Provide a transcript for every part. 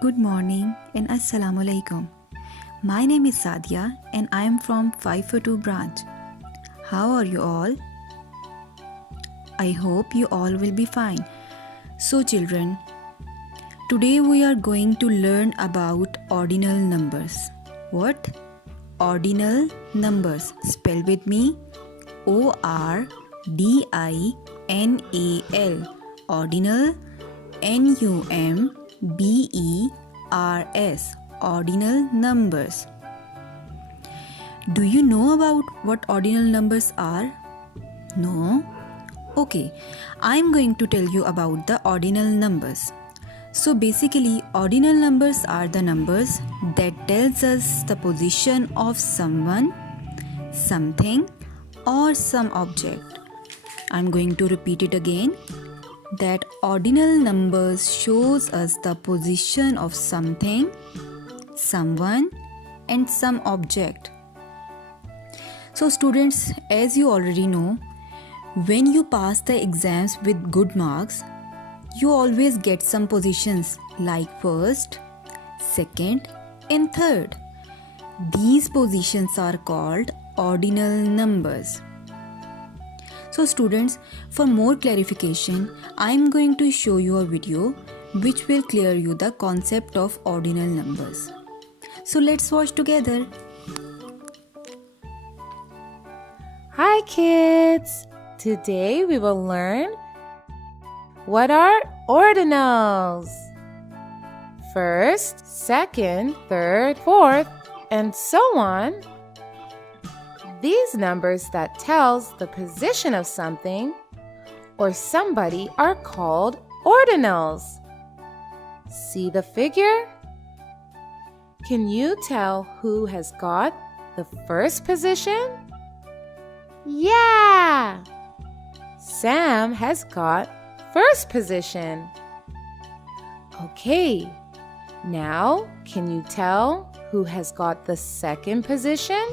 Good morning and Assalamu alaikum. My name is Sadia and I am from 542 branch. How are you all? I hope you all will be fine. So children, today we are going to learn about ordinal numbers. What? Ordinal numbers. Spell with me. ORDINAL. Ordinal. NUMBERS. Ordinal numbers. Do you know about what ordinal numbers are? No? Okay, I'm going to tell you about the ordinal numbers. So basically, ordinal numbers are the numbers that tells us the position of someone, something, or some object. I'm going to repeat it again. That ordinal numbers shows us the position of something, someone, and some object. So students, as you already know, when you pass the exams with good marks, you always get some positions like first, second, and third. These positions are called ordinal numbers. So students, for more clarification, I am going to show you a video which will clear you the concept of ordinal numbers. So let's watch together. Hi kids! Today we will learn what are ordinals. First, second, third, fourth, and so on. These numbers that tells the position of something or somebody are called ordinals. See the figure? Can you tell who has got the first position? Yeah! Sam has got first position. Okay, now can you tell who has got the second position?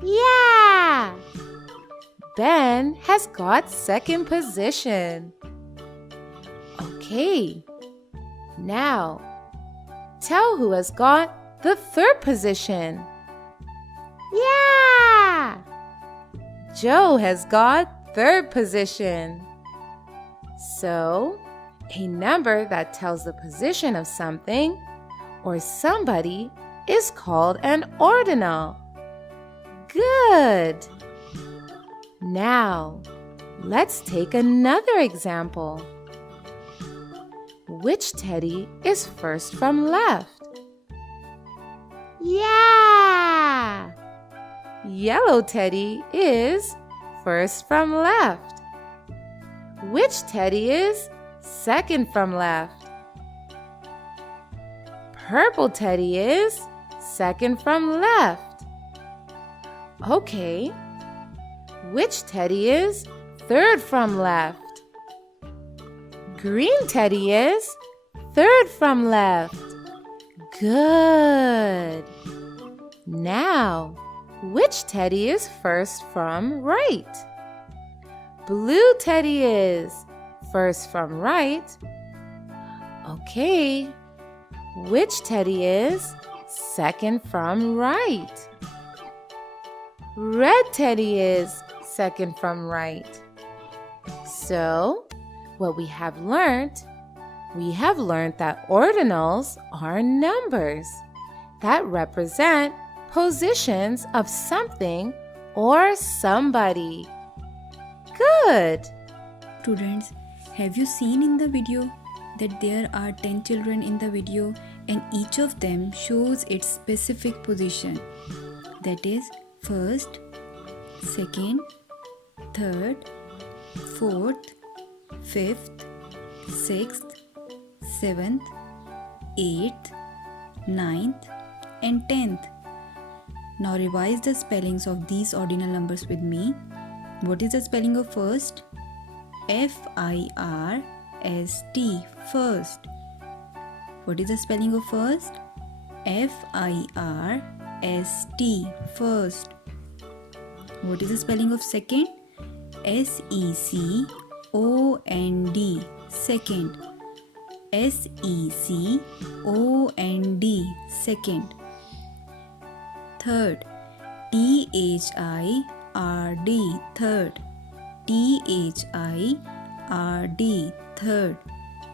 Yeah! Ben has got second position. Okay, now tell who has got the third position. Yeah! Joe has got third position. So, a number that tells the position of something or somebody is called an ordinal. Good! Now, let's take another example. Which teddy is first from left? Yeah! Yellow teddy is first from left. Which teddy is second from left? Purple teddy is second from left. Okay, which teddy is third from left? Green teddy is third from left. Good. Now, which teddy is first from right? Blue teddy is first from right. Okay, which teddy is second from right? Red teddy is second from right. So, what we have learned that ordinals are numbers that represent positions of something or somebody. Good! Students, have you seen in the video that there are 10 children in the video and each of them shows its specific position? That is first, second, third, fourth, fifth, sixth, seventh, eighth, ninth, and 10th. Now revise the spellings of these ordinal numbers with me. What is the spelling of first? First. First. What is the spelling of first? First. First. What is the spelling of second? Second. Second. second, second. Third, third, third, third, third.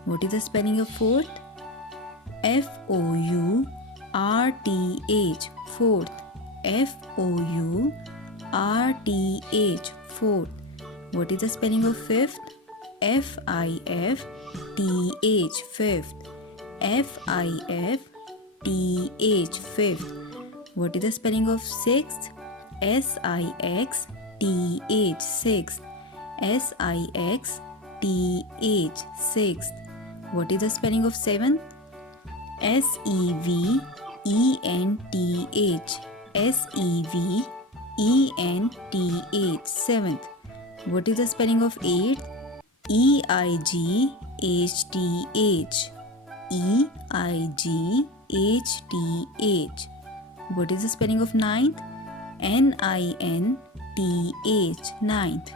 What is the spelling of fourth? fourth, fourth, fourth, fourth. What is the spelling of fifth? fifth, fifth, fifth, fifth. What is the spelling of sixth? sixth, sixth, sixth, sixth. What is the spelling of seventh? seventh, seventh, seventh. What is the spelling of eighth? eigthh, eigthh. What is the spelling of ninth? ninth, ninth,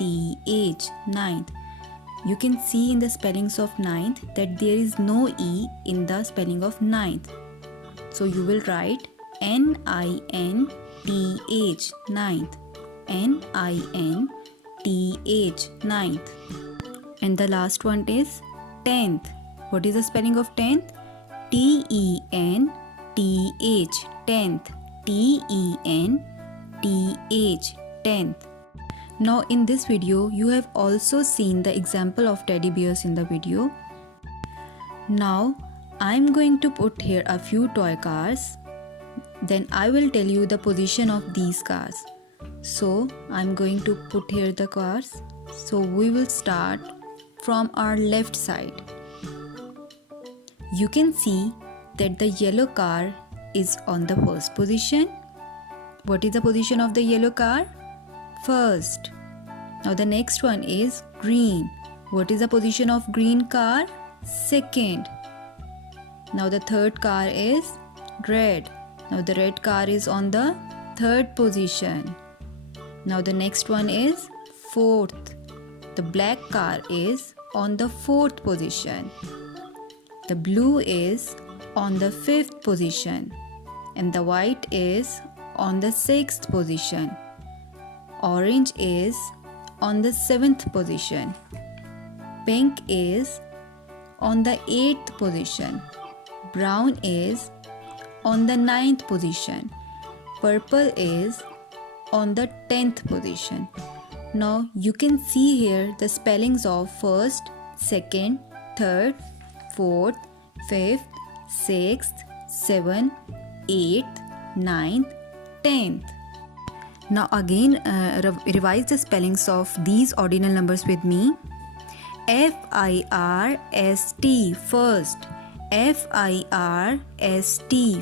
ninth, ninth. You can see in the spellings of ninth that there is no E in the spelling of ninth. So you will write ninth, ninth, ninth, ninth. And the last one is tenth. What is the spelling of tenth? tenth, tenth, tenth, tenth. Now in this video, you have also seen the example of teddy bears in the video. Now I am going to put here a few toy cars. Then I will tell you the position of these cars. So I am going to put here the cars. So we will start from our left side. You can see that the yellow car is on the first position. What is the position of the yellow car? First. Now the next one is green. What is the position of green car? Second. Now the third car is red. Now the red car is on the third position. Now the next one is fourth. The black car is on the fourth position. The blue is on the fifth position. And the white is on the sixth position. Orange is on the seventh position. Pink is on the eighth position. Brown is on the ninth position. Purple is on the 10th position. Now you can see here the spellings of first, second, third, fourth, fifth, sixth, seventh, eighth, ninth, 10th. Now again revise the spellings of these ordinal numbers with me. first,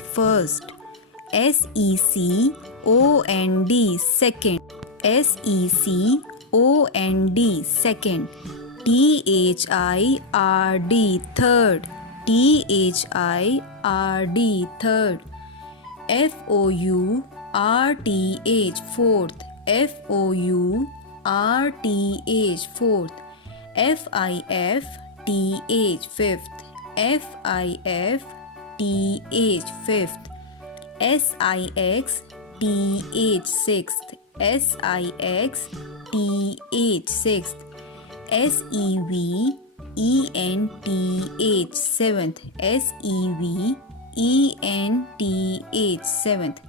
first. first, first. second, second. second, second. third, third. third. fourth, fourth. fifth, fifth. sixth, sixth. seventh, seventh.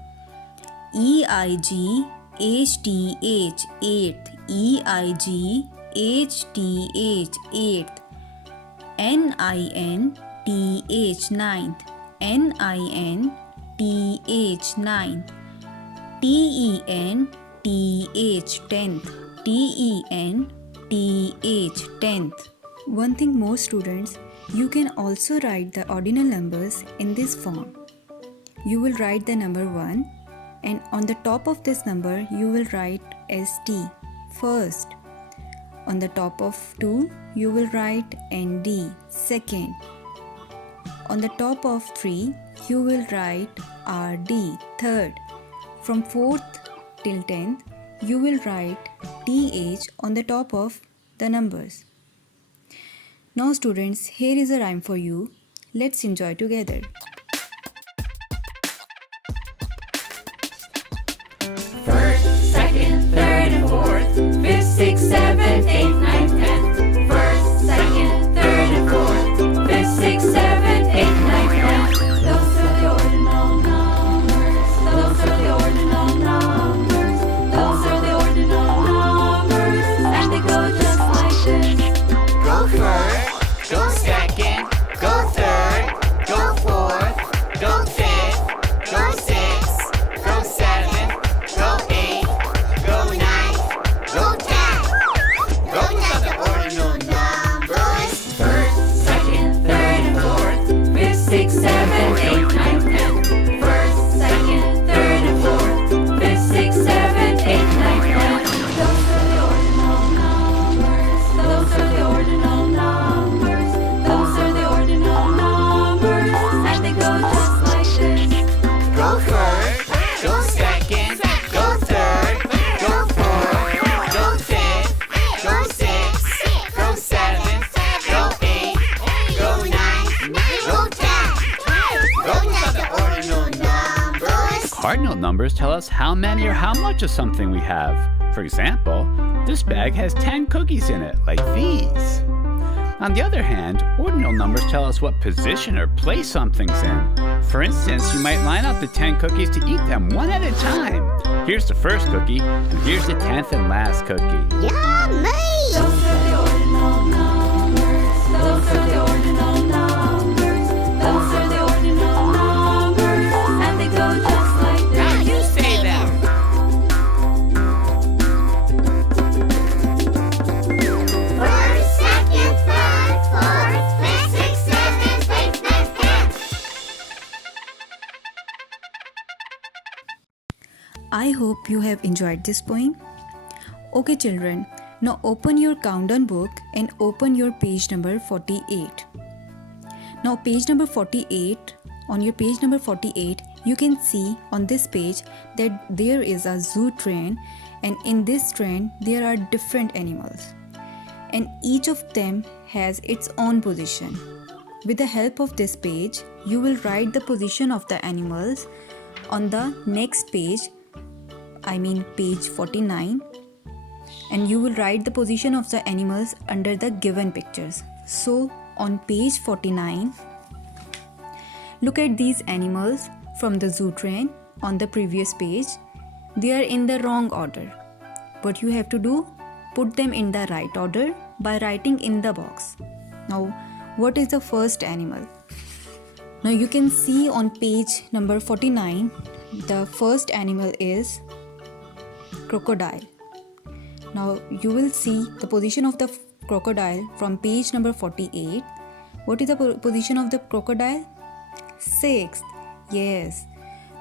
eighth, eighth. eighth. ninth, ninth. ninth. tenth. tenth. One thing more, students, you can also write the ordinal numbers in this form. You will write the number 1 and on the top of this number you will write ST, first. On the top of 2 you will write ND, second. On the top of 3 you will write RD, third. From 4th till 10th you will write TH on the top of the numbers. Now, students, here is a rhyme for you. Let's enjoy together. First, second, third, and fourth. Fifth, sixth, seventh, eighth, ninth, tenth. First, second, third, and fourth. Fifth, sixth, seventh, eighth, ninth, tenth. Those are the ordinal numbers. Those are the ordinal numbers. Those are the ordinal numbers. And they go just like this. Go first, go second, go third, go fourth, go fifth, go sixth, go seventh, go eighth, go ninth, go tenth. Those are the ordinal numbers. First, second, third, and fourth. Fifth, sixth, seventh, eighth, ninth, tenth. First, second, third, and fourth. Fifth, sixth, seventh, eighth, ninth, tenth. Those are the ordinal numbers. Those are the ordinal numbers. Those are the ordinal numbers. And they go just like this. Go first, go second, go third, go fourth, go fifth, go sixth, go seventh, go eighth, go ninth, go tenth. Those are the ordinal numbers. Cardinal numbers tell us how many or how much of something we have. For example, this bag has 10 cookies in it, like these. On the other hand, ordinal numbers tell us what position or place something's in. For instance, you might line up the 10 cookies to eat them one at a time. Here's the first cookie, and here's the 10th and last cookie. Yummy! Those are the ordinal numbers. Those are the ordinal numbers. Those are the ordinal numbers. And they go just like this. Now you say them. First, second, third, fourth, fifth, sixth, seventh, eighth, ninth, tenth. I hope you have enjoyed this poem. Okay, children, now open your countdown book and open your page number 48. Now, page number 48, on your page number 48, you can see on this page that there is a zoo train, and in this train there are different animals, and each of them has its own position. With the help of this page, you will write the position of the animals on the next page, I mean page 49, and you will write the position of the animals under the given pictures. So on page 49, look at these animals from the zoo train on the previous page. They are in the wrong order. What you have to do? Put them in the right order by writing in the box. Now, what is the first animal? Now you can see on page number 49, the first animal is crocodile. Now you will see the position of the crocodile from page number 48. What is the position of the crocodile? Sixth. Yes.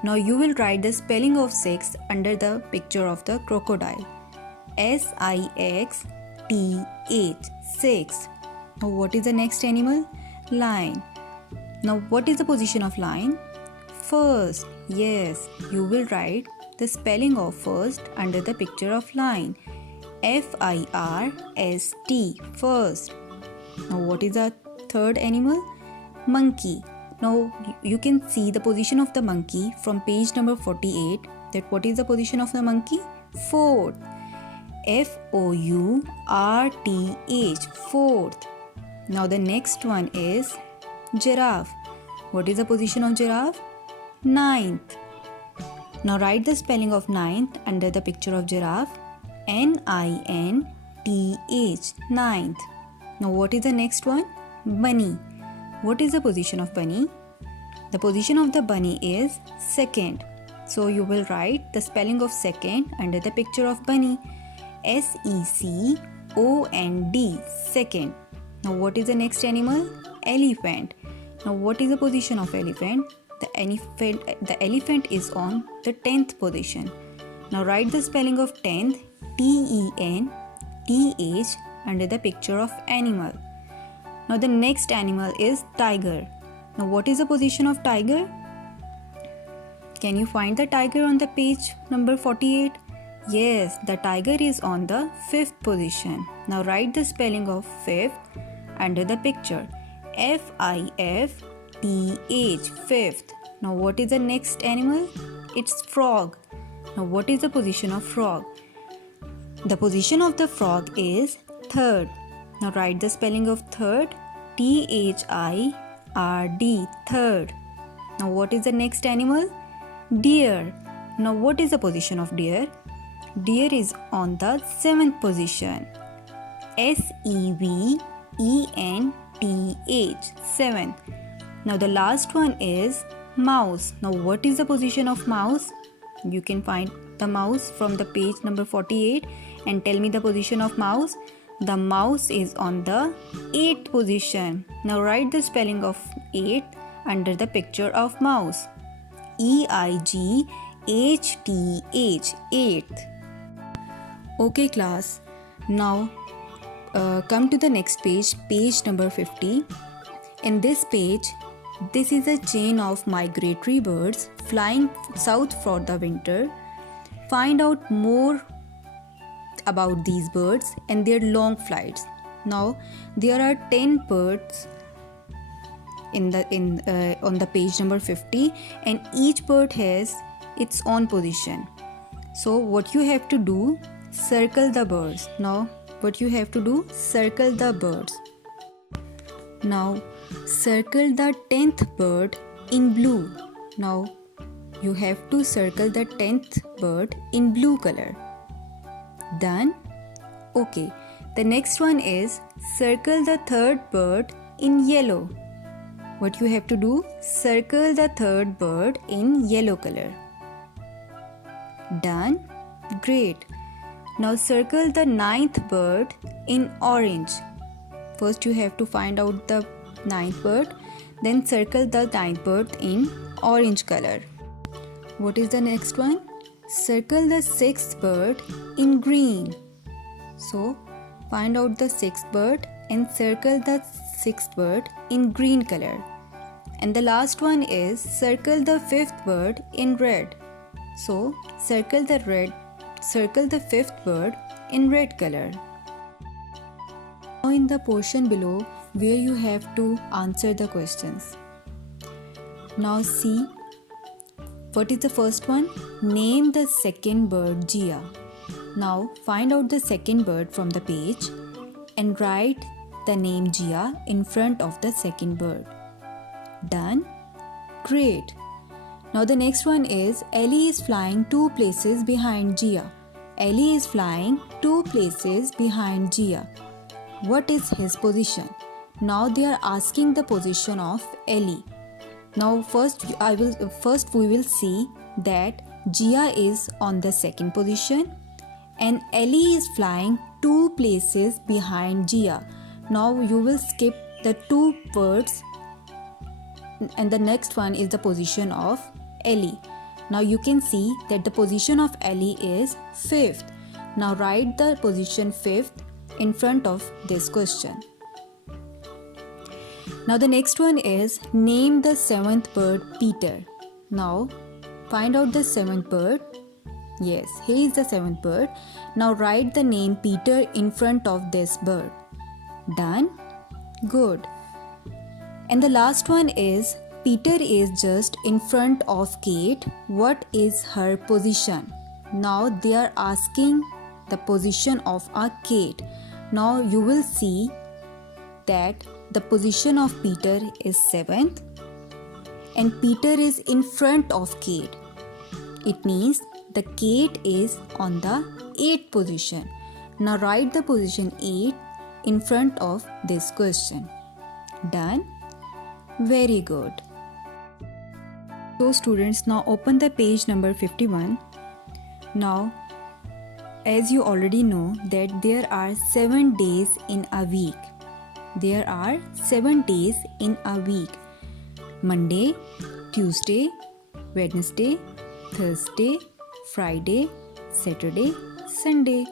Now you will write the spelling of sixth under the picture of the crocodile. S-I-X-T-H. Sixth. Now what is the next animal? Lion. Now what is the position of lion? First. Yes. You will write the spelling of first under the picture of lion. F-I-R-S-T. First. Now what is the third animal? Monkey. Now you can see the position of the monkey from page number 48. That what is the position of the monkey? Fourth. F-O-U-R-T-H. Fourth. Now the next one is giraffe. What is the position of giraffe? Ninth. Now write the spelling of ninth under the picture of giraffe. N-I-N-T-H. Ninth. Now what is the next one? Bunny. What is the position of bunny? The position of the bunny is second. So you will write the spelling of second under the picture of bunny. S-E-C-O-N-D. Second. Now what is the next animal? Elephant. Now what is the position of elephant? The elephant is on the 10th position. Now write the spelling of 10th. T-E-N-T-H under the picture of animal. Now the next animal is tiger. Now what is the position of tiger? Can you find the tiger on the page number 48? Yes, the tiger is on the 5th position. Now write the spelling of 5th under the picture. F-I-F-T-H, fifth. Now what is the next animal? It's frog. Now what is the position of frog? The position of the frog is third. Now write the spelling of third. T-H-I-R-D, third. Now what is the next animal? Deer. Now what is the position of deer? Deer is on the seventh position. S-E-V-E-N-T-H, seventh. Now the last one is mouse. Now what is the position of mouse? You can find the mouse from the page number 48 and tell me the position of mouse. The mouse is on the 8th position. Now write the spelling of 8 under the picture of mouse. E-I-G-H-T-H, 8th. Okay class, now come to the next page, page number 50. In this page, this is a chain of migratory birds flying south for the winter. Find out more about these birds and their long flights. Now there are 10 birds on the page number 50, and each bird has its own position. So what you have to do, circle the birds. Now what you have to do, circle the birds. Now circle the 10th bird in blue. Now you have to circle the 10th bird in blue color. Done? Okay. The next one is circle the third bird in yellow. What you have to do, circle the third bird in yellow color. Done? Great. Now circle the 9th bird in orange. First you have to find out the 9th bird, then circle the 9th bird in orange color. What is the next one? Circle the 6th bird in green. So find out the 6th bird and circle the 6th bird in green color. And the last one is circle the 5th bird in red. So circle the 5th bird in red color. Now in the portion below where you have to answer the questions. Now see, what is the first one? Name the second bird Jia. Now find out the second bird from the page and write the name Jia in front of the second bird. Done? Great. Now the next one is Ellie is flying 2 places behind Jia. Ellie is flying 2 places behind Jia. What is his position? Now they are asking the position of Ellie. Now first we will see that Jia is on the second position and Ellie is flying 2 places behind Jia. Now you will skip the 2 words and the next one is the position of Ellie. Now you can see that the position of Ellie is 5th. Now write the position 5th in front of this question. Now the next one is name the 7th bird Peter. Now find out the 7th bird. Yes, he is the 7th bird. Now write the name Peter in front of this bird. Done? Good. And the last one is Peter is just in front of Kate. What is her position? Now they are asking the position of a Kate. Now you will see that the position of Peter is 7th and Peter is in front of Kate. It means the Kate is on the 8th position. Now write the position 8 in front of this question. Done? Very good. So students, now open the page number 51. Now as you already know that there are 7 days in a week. There are 7 days in a week. Monday, Tuesday, Wednesday, Thursday, Friday, Saturday, Sunday.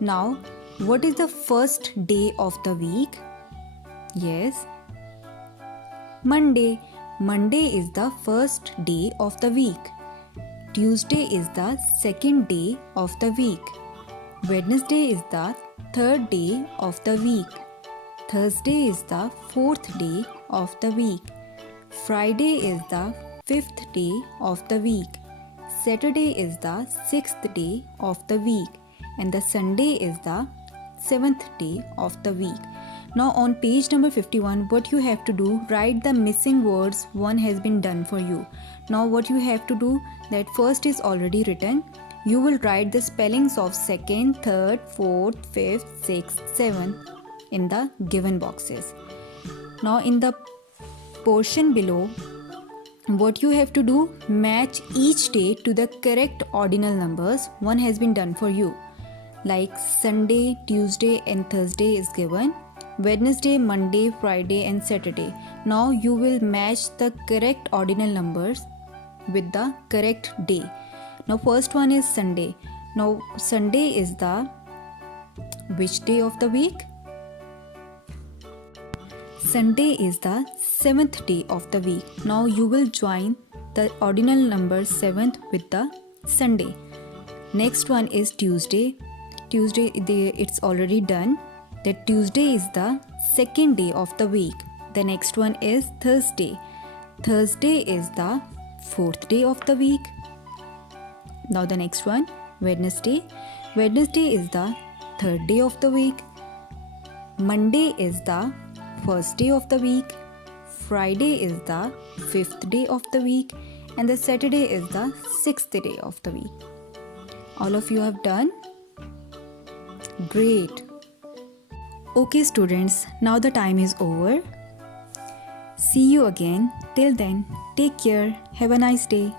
Now, what is the first day of the week? Yes, Monday. Monday is the first day of the week. Tuesday is the second day of the week. Wednesday is the third day of the week. Thursday is the fourth day of the week. Friday is the fifth day of the week. Saturday is the sixth day of the week. And the Sunday is the seventh day of the week. Now on page number 51, what you have to do, write the missing words. One has been done for you. Now what you have to do, that first is already written. You will write the spellings of second, third, fourth, fifth, sixth, seventh in the given boxes. Now in the portion below, what you have to do, match each day to the correct ordinal numbers. One has been done for you. Like Sunday, Tuesday and Thursday is given. Wednesday, Monday, Friday and Saturday. Now you will match the correct ordinal numbers with the correct day. Now first one is Sunday. Now Sunday is the which day of the week? Sunday is the seventh day of the week. Now you will join the ordinal number 7th with the Sunday. Next one is Tuesday. Tuesday, it's already done. That Tuesday is the second day of the week. The next one is Thursday. Thursday is the fourth day of the week. Now the next one, Wednesday. Wednesday is the third day of the week. Monday is the first day of the week. Friday is the fifth day of the week. And the Saturday is the sixth day of the week. All of you have done? Great. Okay students, now the time is over. See you again. Till then, take care. Have a nice day.